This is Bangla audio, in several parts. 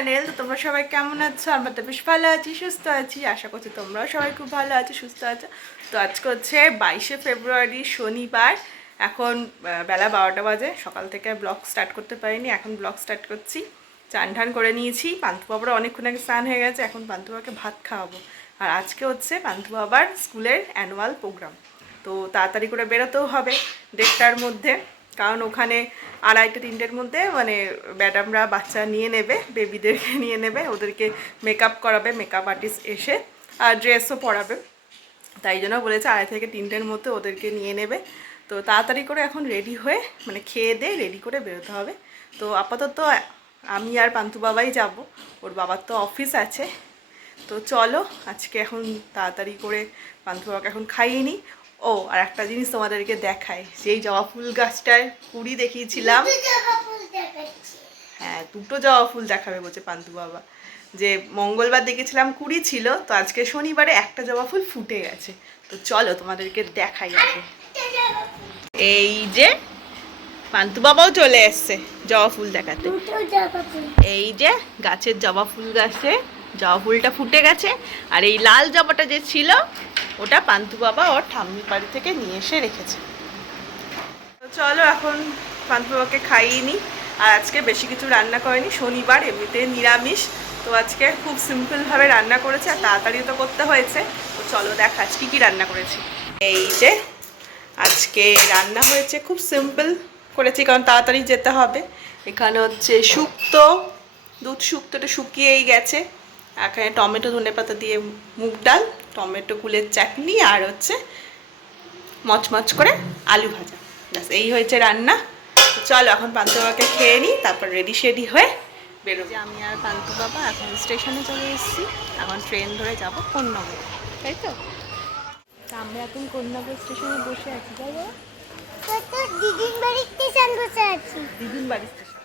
চ্যানেল তো তোমরা সবাই কেমন আছো? আমরা তো বেশ ভালো আছি, সুস্থ আছি, আশা করছি তোমরাও সবাই খুব ভালো আছো, সুস্থ আছো। তো আজকে হচ্ছে বাইশে ফেব্রুয়ারি, শনিবার। এখন বেলা বারোটা বাজে, সকাল থেকে ব্লগ স্টার্ট করতে পারিনি, এখন ব্লগ স্টার্ট করছি। চান ঠান করে নিয়েছি, পান্থু বাবার অনেকক্ষণ আগে স্নান হয়ে গেছে, এখন পান্থু বাবাকে ভাত খাওয়াবো। আর আজকে হচ্ছে পান্থু বাবার স্কুলের অ্যানুয়াল প্রোগ্রাম। তো তাড়াতাড়ি করে বেরোতেও হবে, দেড়টার মধ্যে। কারণ ওখানে আড়াইটে, তিনটের মধ্যে মানে ম্যাডামরা বাচ্চা নিয়ে নেবে, বেবিদেরকে নিয়ে নেবে, ওদেরকে মেকআপ করাবে মেকআপ আর্টিস্ট এসে, আর ড্রেসও পরাবে। তাই জন্য বলেছে আড়াই থেকে তিনটের মধ্যে ওদেরকে নিয়ে নেবে। তো তাড়াতাড়ি করে এখন রেডি হয়ে মানে খেয়ে দিয়ে রেডি করে বেরোতে হবে। তো আপাতত আমি আর পান্তু বাবাই যাব। ওর বাবার তো অফিস আছে। তো চলো, আজকে এখন তাড়াতাড়ি করে পান্থু বাবাকে এখন খাইয়ে নিই। ও আর একটা জিনিস তোমাদেরকে দেখাই। সেই জবা ফুল গাছটায় কুড়ি দেখিয়েছিলাম। হ্যাঁ দুটো জবা ফুল দেখাবে বলছে পান্তু বাবা। যে মঙ্গলবার দেখেছিলাম কুড়ি ছিল তো আজকে শনিবারে একটা জবা ফুল ফুটে গেছে। তো চলো তোমাদেরকে দেখাই আগে। এই যে পান্থু বাবাও চলে এসছে জবা ফুল দেখাতে। এই যে গাছের জবা ফুল গাছে জবা ফুলটা ফুটে গেছে। আর এই লাল জবাটা যে ছিল, ওটা পান্থু বাবা ওর ঠাম্মির বাড়ি থেকে নিয়ে এসে রেখেছে। তো চলো এখন পান্থু বাবাকে খাইয়ে আর আজকে বেশি কিছু রান্না করেনি, শনিবার এমনিতে নিরামিষ। তো আজকে খুব সিম্পলভাবে রান্না করেছে, আর তাড়াতাড়ি তো করতে হয়েছে। তো চলো দেখাচ্ছি কী কী রান্না করেছি। এই যে, আজকে রান্না হয়েছে খুব সিম্পল করেছি, কারণ তাড়াতাড়ি যেতে হবে। এখানে হচ্ছে শুক্তো, দুধ শুক্তোটা শুকিয়েই গেছে। এখানে টমেটো ধনে পাতা দিয়ে মুগ ডাল টমেটো কুলের চাটনি আর হচ্ছে মচমচ করে আলু ভাজা। ব্যাস এই হয়েছে রান্না। তো চলো এখন পান্তু বাবাকে খেয়ে নিই তারপর রেডি শেডি হয়ে বেরোবো। আমি আর পান্তু বাবা এখন স্টেশনে চলে এসেছি। এখন ট্রেন ধরে যাব কন্যাগর তাই তো? আমরা এখন কন্যাগর স্টেশনে বসে আছি তাই বাবা? দিদির বাড়ির স্টেশন বসে আছি। দিদিন বাড়ি station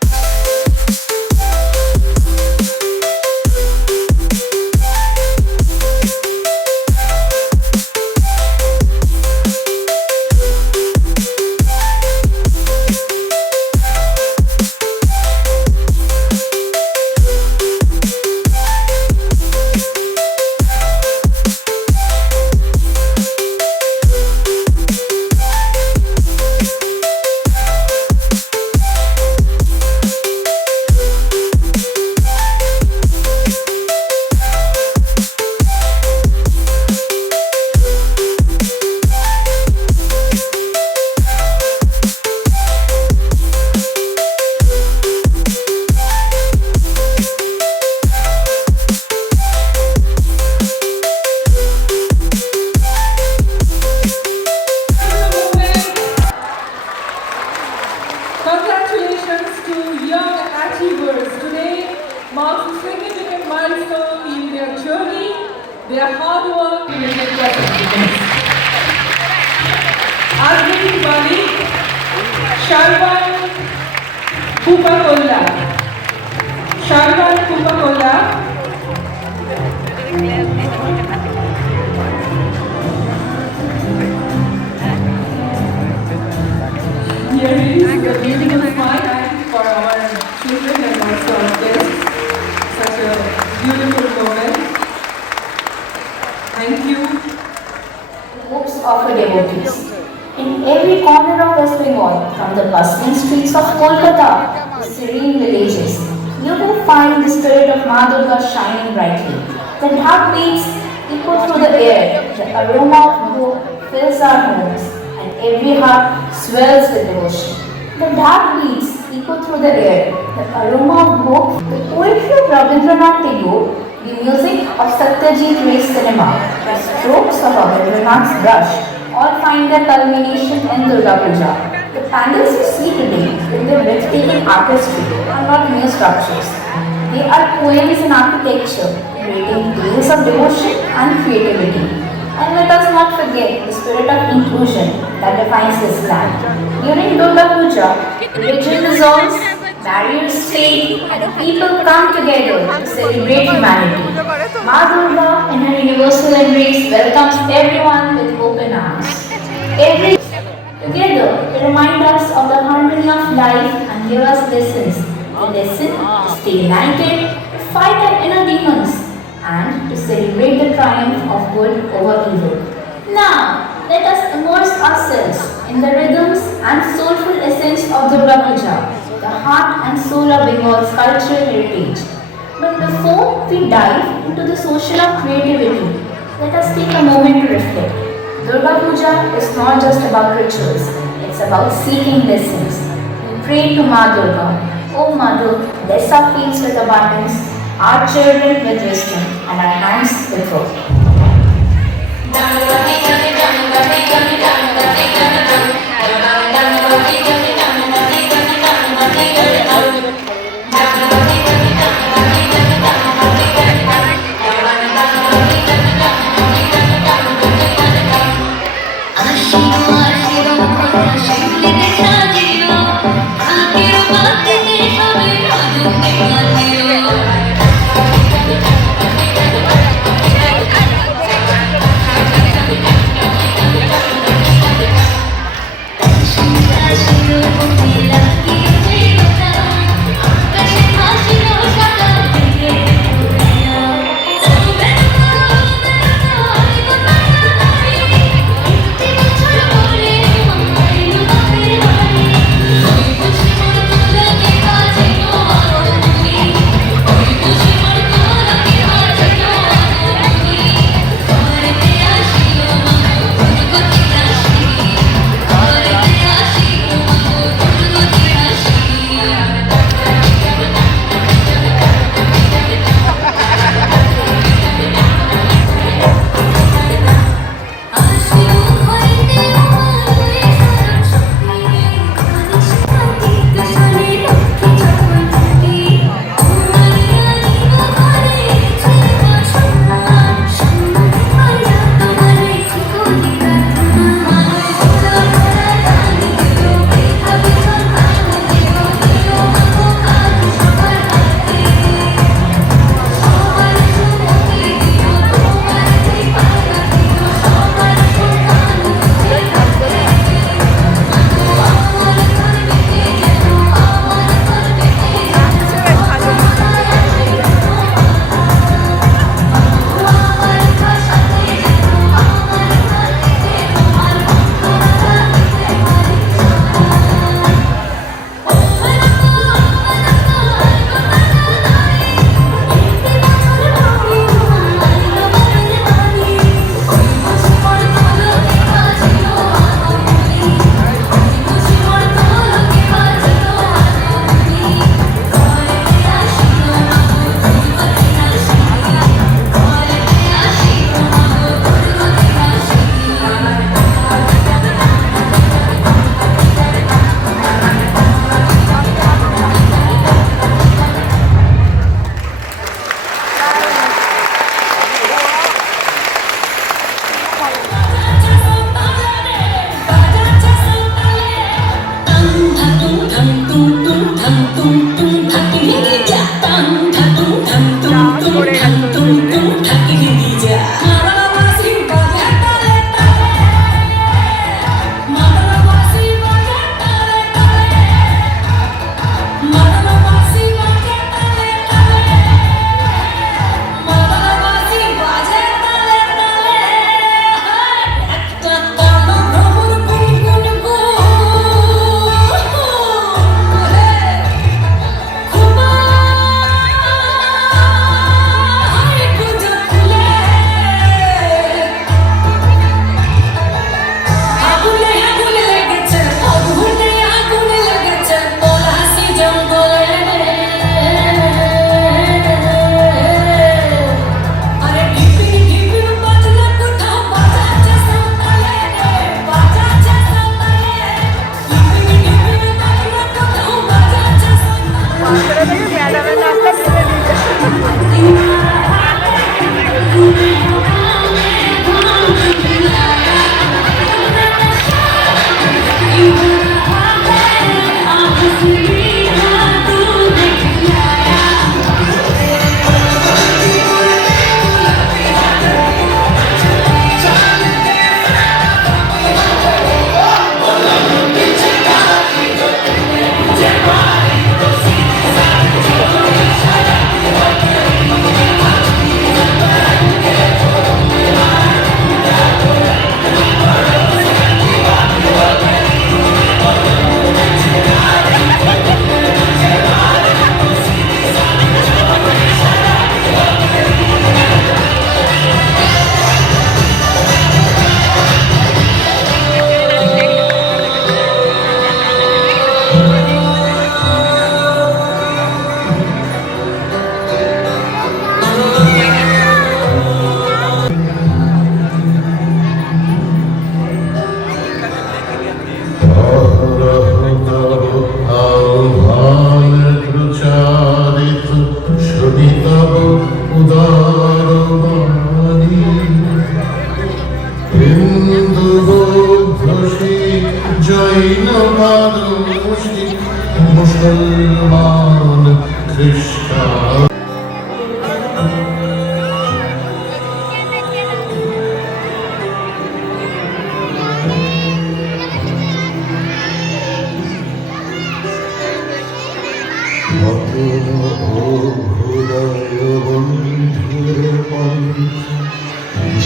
beats echo through the air, the aroma of hope fills our homes, and every heart swells with devotion. The dark beats echo through the air, the aroma of hope, the poetry of Rabindranath Tagore, the music of Satyajit Ray's cinema, the strokes of Rabindranath's brush, all find their culmination in Durga Puja. The pandals you see today, with their breathtaking artistry, are not mere structures. They are poems in architecture, creating tales of devotion and creativity. And let us not forget the spirit of inclusion that defines this land. During Durga Puja, religion dissolves, barriers fade, and people come together to celebrate humanity. Ma Durga, in her universal embrace, welcomes everyone with open arms. Every together, they remind us of the harmony of life and give us lessons a lesson to stay united, to fight our inner demons, and to celebrate the triumph of good over evil. Now, let us immerse ourselves in the rhythms and soulful essence of Durga Puja, the heart and soul of Bengal's cultural heritage. But before we dive into the social of creativity, let us take a moment to reflect. Durga Puja is not just about rituals, it's about seeking blessings. Pray to Ma Durga. Oh o Mother, bless our fields with abundance, our children with wisdom, and our hands with hope. Thank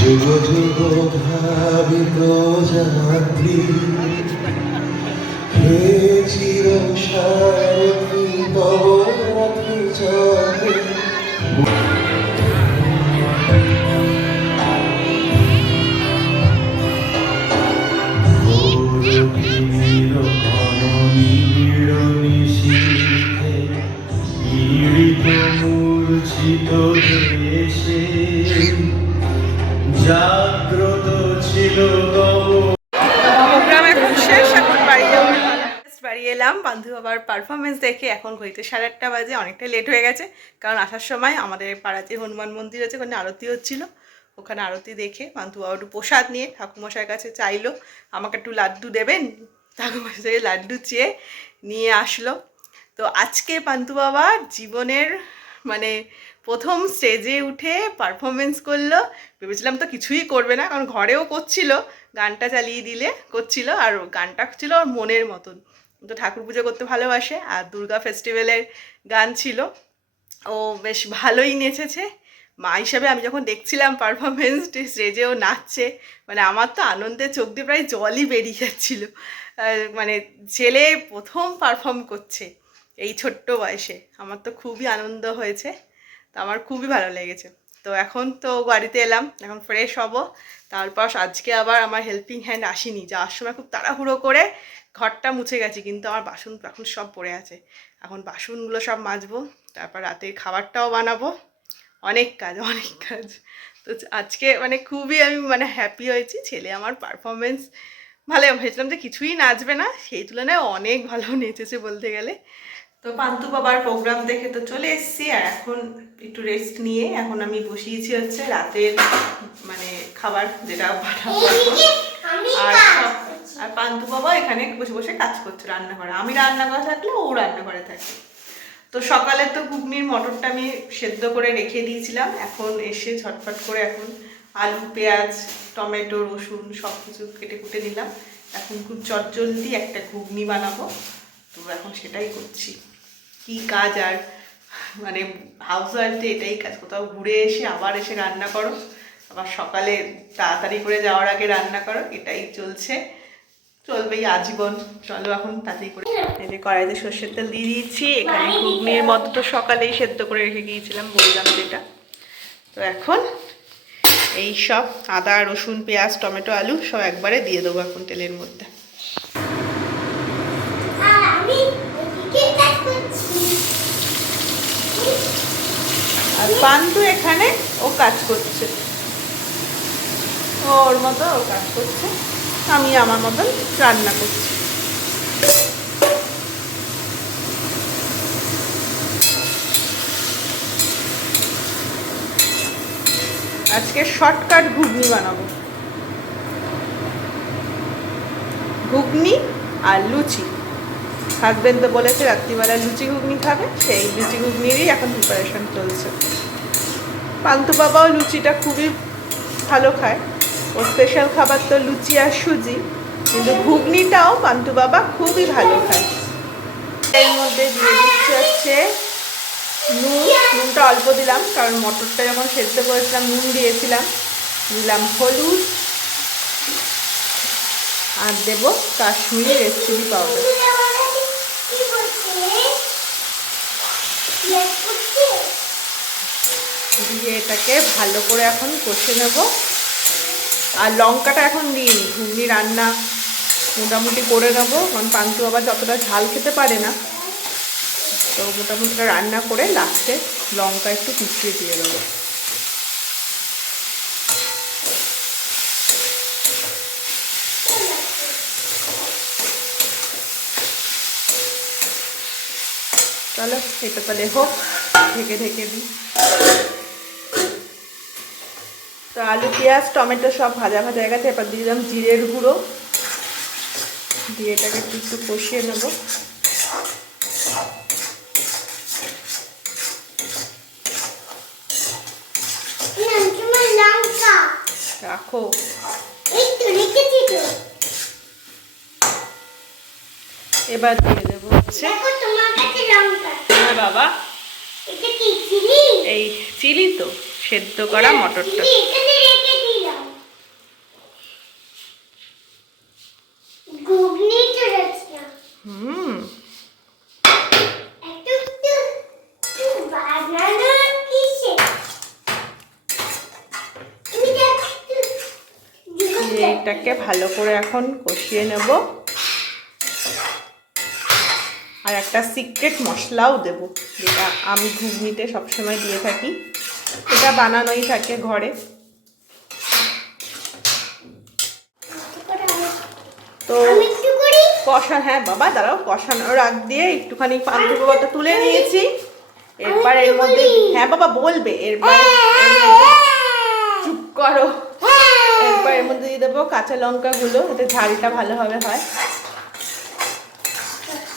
যুগ যুগ ভাবিত যাত্রী হে চির সারথি তব রথে চলে এলাম বান্ধু বাবার পারফরমেন্স দেখে এখন ঘড়িতে সাড়ে আটটা বাজে, অনেকটা লেট হয়ে গেছে। কারণ আসার সময় আমাদের পাড়াতে হনুমান মন্দির আছে, ওখানে আরতি হচ্ছিল। ওখানে আরতি দেখে বান্ধু বাবা একটু প্রসাদ নিয়ে ঠাকুমশাইয়ের কাছে চাইলো, আমাকে একটু লাড্ডু দেবেন? ঠাকুমশাই লাড্ডু চেয়ে নিয়ে আসলো। তো আজকে পান্তু বাবা জীবনের মানে প্রথম স্টেজে উঠে পারফরমেন্স করল। ভেবেছিলাম তো কিছুই করবে না, কারণ ঘরেও করছিল, গানটা চালিয়ে দিলে করছিল, আর গানটা ছিল ওর মনের মতন। তো ঠাকুর পুজো করতে ভালোবাসে, আর দুর্গা ফেস্টিভ্যালের গান ছিল। ও বেশ ভালোই নেচেছে। মা হিসাবে আমি যখন দেখছিলাম পারফরমেন্স স্টেজে ও নাচছে মানে আমার তো আনন্দে চোখ দিয়ে প্রায় জলই বেরিয়ে যাচ্ছিল। মানে ছেলে প্রথম পারফর্ম করছে এই ছোট্ট বয়সে। আমার তো খুবই আনন্দ হয়েছে, তো আমার খুবই ভালো লেগেছে। তো এখন তো বাড়িতে এলাম, এখন ফ্রেশ হব। তারপর আজকে আবার আমার হেল্পিং হ্যান্ড আসেনি, যাওয়ার সময় খুব তাড়াহুড়ো করে ঘরটা মুছে গেছি কিন্তু আমার বাসন এখন সব পড়ে আছে। এখন বাসনগুলো সব মাজবো তারপর রাতে খাবারটাও বানাবো। অনেক কাজ অনেক কাজ। তো আজকে মানে খুবই আমি মানে হ্যাপি হয়েছি ছেলে আমার পারফরমেন্স ভালো। ভেবেছিলাম যে কিছুই নাচবে না সেই তুলনায় অনেক ভালো নেচেছে বলতে গেলে। তো পান্তু বাবার প্রোগ্রাম দেখে তো চলে এসেছি আর এখন একটু রেস্ট নিয়ে এখন আমি বসিয়েছি হচ্ছে রাতের মানে খাবার যেটা পাঠাবো আর সব- আর পান্তু বাবা এখানে বসে বসে কাজ করছে রান্নাঘরে। আমি রান্না রান্নাঘরে থাকলে ও রান্না রান্নাঘরে থাকে। তো সকালে তো ঘুগনির মটরটা আমি সেদ্ধ করে রেখে দিয়েছিলাম। এখন এসে ঝটফট করে এখন আলু, পেঁয়াজ, টমেটো, রসুন সব কিছু কেটে কুটে নিলাম। এখন খুব চটজলদি একটা ঘুগনি বানাবো। তো এখন সেটাই করছি। কি কাজ আর মানে হাউস ওয়াইফদের এটাই কাজ। কোথাও ঘুরে এসে আবার এসে রান্না করো। আবার সকালে তাড়াতাড়ি করে যাওয়ার আগে রান্না করো। এটাই চলছে। চলবেই আজীবন। চলো এখন তাড়াতাড়ি করে এই যে কড়াইতে সর্ষের তেল দিয়ে দিয়েছি এখানে ঘুগনির মতো তো সকালেই সেদ্ধ করে রেখে গিয়েছিলাম বললাম যেটা। তো এখন এই সব আদা রসুন পেঁয়াজ টমেটো আলু সব একবারে দিয়ে দেবো এখন তেলের মধ্যে। আর পান্তু এখানে ও কাজ করছে। ওর মতো ও কাজ করছে। আমি আমার মতন রান্না করছি। আজকে শর্টকাট ঘুগনি বানাবো। ঘুগনি আর লুচি। হাজবেন্ড তো বলেছে, রাত্রিবেলা লুচি ঘুগনি খাবে, সেই লুচি ঘুগনিরই এখন প্রিপারেশন চলছে। পান্তু বাবাও লুচিটা খুবই ভালো খায়। ও স্পেশাল খাবার তো লুচি আর সুজি, কিন্তু ঘুগনিটাও পান্তু বাবা খুবই ভালো খায়। এর মধ্যে দিয়ে দিচ্ছে হচ্ছে নুন, নুনটা অল্প দিলাম, কারণ মটরটা যখন সেদ্ধ করেছিলাম, নুন দিয়েছিলাম, দিলাম হলুদ, আর দেবো কাশ্মীরি রেড চিলি পাউডার দিয়ে এটাকে ভালো করে এখন কষে নেব। আর লঙ্কাটা এখন দিইনি ঘুগনি রান্না মোটামুটি করে নেব, কারণ পান্তু আবার যতটা ঝাল খেতে পারে না। তো মোটামুটিটা রান্না করে লাস্টে লঙ্কা একটু কুচিয়ে দিয়ে দেবো। চলো, এটা তাহলে হোক, ঢেকে ঢেকে দিই। তো আলু পেঁয়াজ টমেটো সব ভাজা ভাজা হয়ে গেছে। এবার দিয়ে দিলাম জিরের গুঁড়ো। দিয়ে এটাকে একটু একটু কষিয়ে নেব। রাখো। এবার দিয়ে দেবো হচ্ছে হ্যাঁ বাবা। এই চিলি তো। সেদ্ধ করা মটরটা। হুম। এটাকে ভালো করে এখন কষিয়ে নেব। আর একটা সিক্রেট মশলাও দেব যেটা আমি ঘুগনিতে সবসময় দিয়ে থাকি। এটা বানানোই থাকে ঘরে। তো কষা হ্যাঁ বাবা দাঁড়াও কষানোর আগ দিয়ে একটুখানি পান্তুর বাবাটা তুলে নিয়েছি। এরপর এর মধ্যে হ্যাঁ বাবা বলবে। এরপর এর চুপ করো। এরপর এর মধ্যে দিয়ে দেবো কাঁচা লঙ্কাগুলো এতে ঝালটা ভালোভাবে হয়।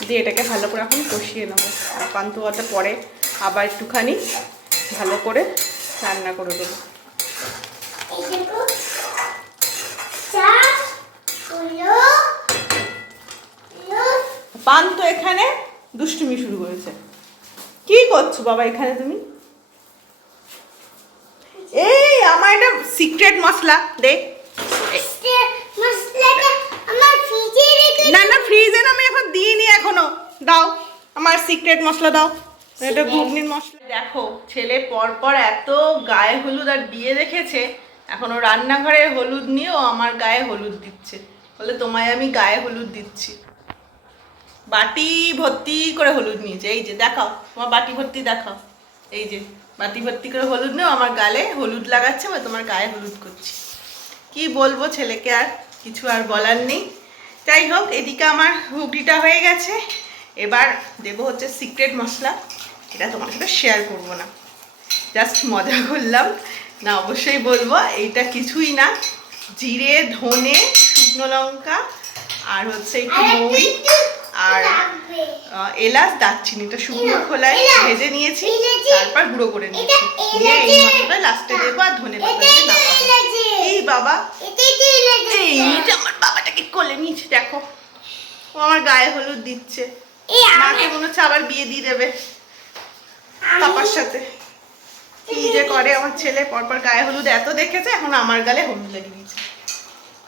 দিয়ে এটাকে ভালো করে এখন কষিয়ে নেব। আর পান্তুয়াটা পরে আবার একটুখানি ভালো করে রান্না করে দেবো। দেখো পান তো এখানে দুষ্টুমি শুরু করেছে। কি করছ বাবা এখানে তুমি? এই, আমার এটা সিক্রেট মশলা দে। মশলাটা আমার ফ্রিজে রেখে না না ফ্রিজে না আমি এখন দিইনি এখনও। দাও, আমার সিক্রেট মশলা দাও। এটা ঘুগনির মশলা। দেখো ছেলে পরপর এত গায়ে হলুদ আর দিয়ে রেখেছে এখনও রান্নাঘরে হলুদ নিয়েও আমার গায়ে হলুদ দিচ্ছে। বলে তোমায় আমি গায়ে হলুদ দিচ্ছি। বাটি ভর্তি করে হলুদ নিয়েছে এই যে দেখাও তোমার বাটি ভর্তি দেখাও। এই যে বাটি ভর্তি করে হলুদ নিয়েও আমার গালে হলুদ লাগাচ্ছে বা তোমার গায়ে হলুদ করছি। কি বলব ছেলেকে আর কিছু আর বলার নেই। যাই হোক এদিকে আমার হুগলিটা হয়ে গেছে। এবার দেবো হচ্ছে সিক্রেট মশলা। এটা তোমার সাথে শেয়ার করব না। জাস্ট মজা করলাম। না অবশ্যই বলব এইটা কিছুই না। জিরে ধনে শুকনো লঙ্কা আর হচ্ছে একটু মৌরি আর এলাচ দারচিনিটা শুকনো খোলায় ভেজে নিয়েছি। তারপর গুঁড়ো করে নিয়েছি। এই মশলাটা লাস্টে দেবো আর ধনে পাতা দিয়ে তো এই বাবা। আমার বাবাটাকে কোলে নিয়েছে দেখো। ও আমার গায়ে হলুদ দিচ্ছে। মাকে মনে হচ্ছে আবার বিয়ে দিয়ে দেবে? পাপার সাথে। কি যে করে আমার ছেলে পরপর গায়ে হলুদ এত দেখেছে এখন আমার গালে হলুদ লাগিয়ে দিয়েছে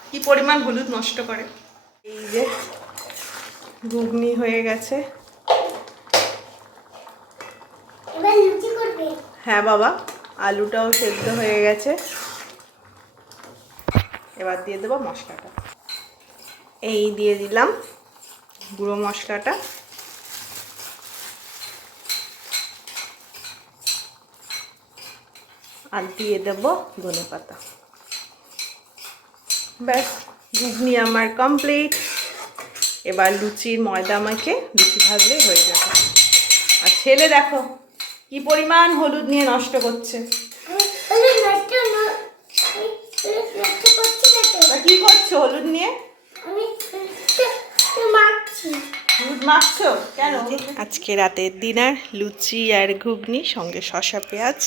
কি পরিমাণ হলুদ নষ্ট করে। এই যে ঘুগনি হয়ে গেছে। এবার লুচি করবে? হ্যাঁ বাবা আলুটাও সেদ্ধ হয়ে গেছে। এবার দিয়ে দেবো মশলাটা। এই দিয়ে দিলাম গুঁড়ো মশলাটা। আর দিয়ে দেবো ধনে পাতা। ব্যাস, ঘুগনি আমার কমপ্লিট এবার লুচির ময়দা মাখে লুচি ভাজলে হয়ে যাবে। আর ছেলে দেখো, কি পরিমাণ হলুদ নিয়ে নষ্ট করছে। কি করছ হলুদ নিয়ে? আজকে রাতের ডিনার, লুচি আর ঘুগনি, সঙ্গে শসা, পেঁয়াজ।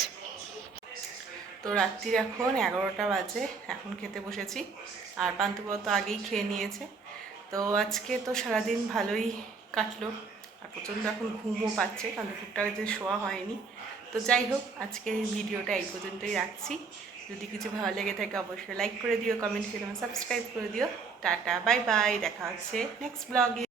তো রাত্রির এখন এগারোটা বাজে, এখন খেতে বসেছি। আর পান্তুবত তো আগেই খেয়ে নিয়েছে। তো আজকে তো সারাদিন ভালোই কাটলো। আর প্রচণ্ড এখন ঘুমও পাচ্ছে, কারণ যে শোয়া হয়নি। তো যাই হোক, আজকের এই ভিডিওটা এই পর্যন্তই রাখছি। যদি কিছু ভালো লেগে থাকে, অবশ্যই লাইক করে দিও কমেন্ট করে সাবস্ক্রাইব করে দিও। টাটা বাই বাই দেখা হচ্ছে নেক্সট ব্লগে